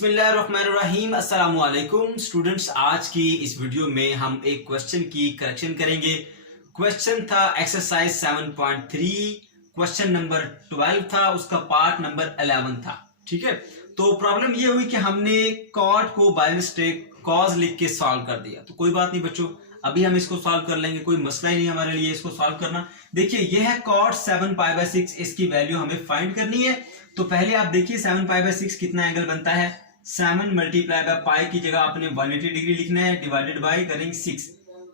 बिस्मिल्लाहिर्रहमानिर्रहीम अस्सलाम वालेकुम स्टूडेंट्स। आज की इस वीडियो में हम एक क्वेश्चन की करेक्शन करेंगे। क्वेश्चन था एक्सरसाइज 7.3, क्वेश्चन नंबर 12 था, उसका पार्ट नंबर 11 था। ठीक है, तो प्रॉब्लम ये हुई कि हमने कॉट को बाय मिस्टेक कॉज लिख के सॉल्व कर दिया। तो कोई बात नहीं बच्चों, अभी हम इसको सॉल्व कर लेंगे, कोई मसला ही नहीं हमारे लिए इसको सॉल्व करना। देखिए ये है कॉट 7π/6, इसकी वैल्यू हमें फाइंड करनी है। तो पहले आप देखिए 7π/6 कितना एंगल बनता है। 7 मल्टीप्लाई बाय पाई की जगह आपने 180 डिग्री लिखना है, डिवाइडेड बाय करेंगे 6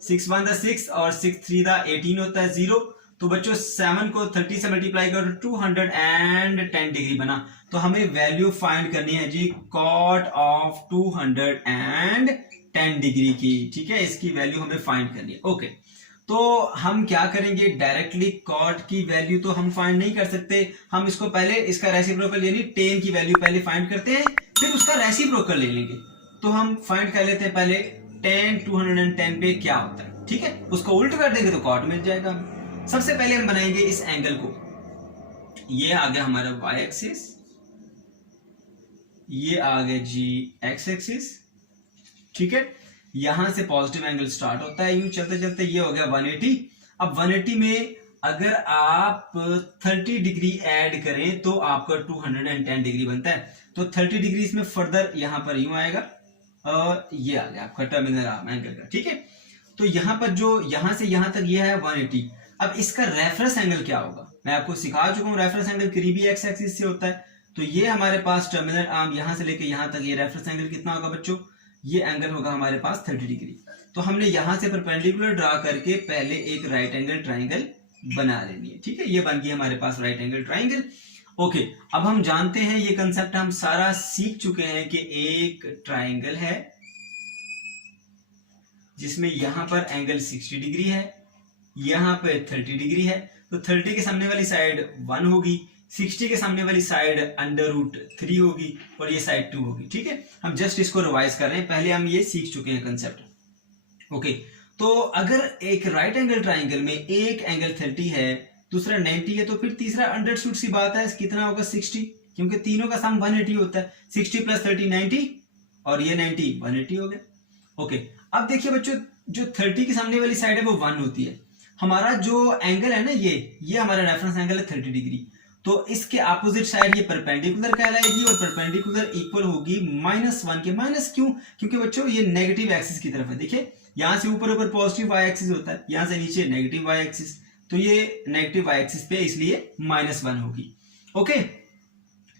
1 6 और 6 3 18 होता है 0। तो बच्चों 7 को 30 से मल्टीप्लाई करो 210 डिग्री बना। तो हमें वैल्यू फाइंड करनी है जी कॉट ऑफ 210 डिग्री की। ठीक है, इसकी वैल्यू हमें फाइंड करनी है। ओके, तो हम क्या करेंगे, डायरेक्टली कॉट की वैल्यू तो हम फाइंड नहीं कर सकते। हम इसको पहले इसका रेसिप्रोकल यानी tan की वैल्यू पहले फाइंड करते हैं, फिर उसका रेसिप्रोकल ले लेंगे। तो हम फाइंड कर लेते हैं पहले tan 210 पे क्या होता है। ठीक है, उसको उल्ट कर देंगे तो कॉट मिल जाएगा। सबसे पहले हम बनाएंगे इस एंगल को। ये आ गया हमारा y एक्सिस, ये आ गया जी x एक्सिस। ठीक है, यहां से पॉजिटिव एंगल स्टार्ट होता है, यूं चलते चलते ये हो गया 180। अब 180 में अगर आप 30 डिग्री ऐड करें तो आपका 210 डिग्री बनता है। तो 30 डिग्री इसमें फर्दर यहां पर यूं आएगा और ये आ गया आपका टर्मिनल आर्म एंगल का। ठीक है, तो यहां पर जो यहां से यहां तक ये है 180। अब इसका रेफरेंस एंगल क्या होगा, मैं आपको सिखा चुका हूं, रेफरेंस एंगल करीबी एक्स एक्सिस से होता है। तो ये हमारे पास टर्मिनल आर्म यहां से लेके यहां तक, ये रेफरेंस एंगल कितना होगा बच्चों, ये एंगल होगा हमारे पास 30 डिग्री। तो हमने यहां से परपेंडिकुलर ड्रा करके पहले एक राइट एंगल ट्राइंगल बना लेनी है। ठीक है, ये बन गई हमारे पास राइट एंगल ट्राइंगल। ओके, अब हम जानते हैं ये कंसेप्ट हम सारा सीख चुके हैं कि एक ट्राइंगल है जिसमें यहां पर एंगल 60 डिग्री है, यहां पर 30 डिग्री है। तो 30 के सामने वाली साइड 1 होगी, 60 के सामने वाली साइड √3 होगी और ये साइड 2 होगी। ठीक है, हम जस्ट इसको रिवाइज कर रहे हैं, पहले हम ये सीख चुके हैं कंसेप्ट। ओके, तो अगर एक राइट एंगल ट्राइंगल में एक एंगल 30 है, दूसरा 90 है, तो फिर तीसरा अंडरस्टूड सी बात है कितना होगा 60, क्योंकि तीनों का सम 180 होता है। 60 + 30 90 और ये 90 180 हो गया। ओके, अब देखिए बच्चों, जो 30 के सामने वाली साइड है वो 1 होती है। हमारा जो एंगल है ना, ये हमारा रेफरेंस एंगल है 30 डिग्री। तो इसके अपोजिट साइड ये परपेंडिकुलर कहलाएगी और परपेंडिकुलर इक्वल होगी -1 के। माइनस क्यों, क्योंकि बच्चों ये नेगेटिव एक्सिस की तरफ है। देखिए यहां से ऊपर ऊपर पॉजिटिव y एक्सिस होता है, यहां से नीचे नेगेटिव y एक्सिस, तो ये नेगेटिव y एक्सिस पे इसलिए -1 होगी। ओके,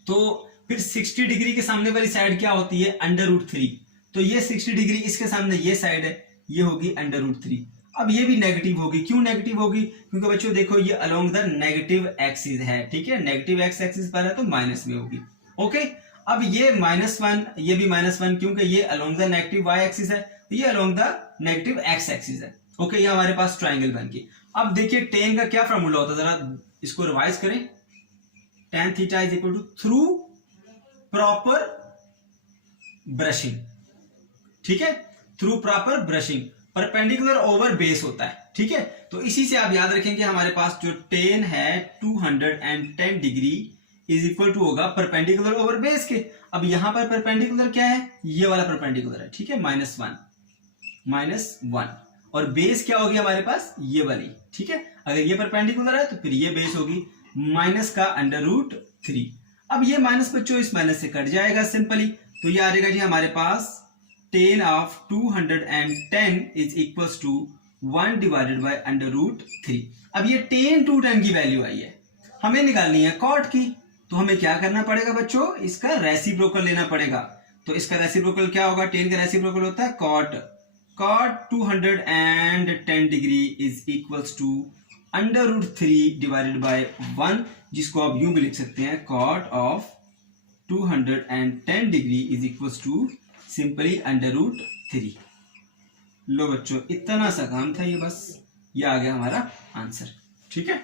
तो फिर 60 डिग्री के सामने वाली साइड क्या होती है, √3। तो ये 60 डिग्री इसके सामने ये साइड है, ये होगी √3। अब ये भी नेगेटिव होगी। क्यों नेगेटिव होगी, क्योंकि बच्चों देखो ये अलोंग द नेगेटिव एक्सिस है। ठीक है, नेगेटिव एक्स एक्सिस पर है तो माइनस में होगी। ओके, अब ये -1, ये भी -1, क्योंकि ये along the negative y axis है, ये along the negative x axis है। ओके, ये हमारे पास ट्राइंगल बन गई। अब देखिए tan का क्या फॉर्मूला होता है, जरा इसको रिवाइज करें। tan theta is equal to through proper brushing. ठीक है, through proper brushing, perpendicular over base होता है। ठीक है, तो इसी से आप याद रखेंगे हमारे पास जो tan है 210 डिग्री इज इक्वल टू होगा परपेंडिकुलर ओवर बेस के। अब यहां पर परपेंडिकुलर क्या है, ये वाला परपेंडिकुलर है। ठीक है, -1 और बेस क्या होगी हमारे पास, ये वाली। ठीक है, अगर ये परपेंडिकुलर है तो फिर ये बेस होगी माइनस का √3। अब ये माइनस बच्चों इस माइनस से कट जाएगा सिंपली, तो ये आ जाएगा जी हमारे पास tan of 210 is equals to 1 divided by √3। अब ये tan 210 की वैल्यू आई है, हमें निकालनी है कॉट की। तो हमें क्या करना पड़ेगा बच्चों, इसका रेसिप्रोकल लेना पड़ेगा। तो इसका रेसिप्रोकल क्या होगा, tan का रेसिप्रोकल होता है cot 210 degree is equals to √3 divided by 1, जिसको आप यूं भी लिख सकते हैं cot of 210 degree is equals to simply √3। लो बच्चों, इतना सा काम था ये, बस ये आ गया हमारा आंसर। ठीक है।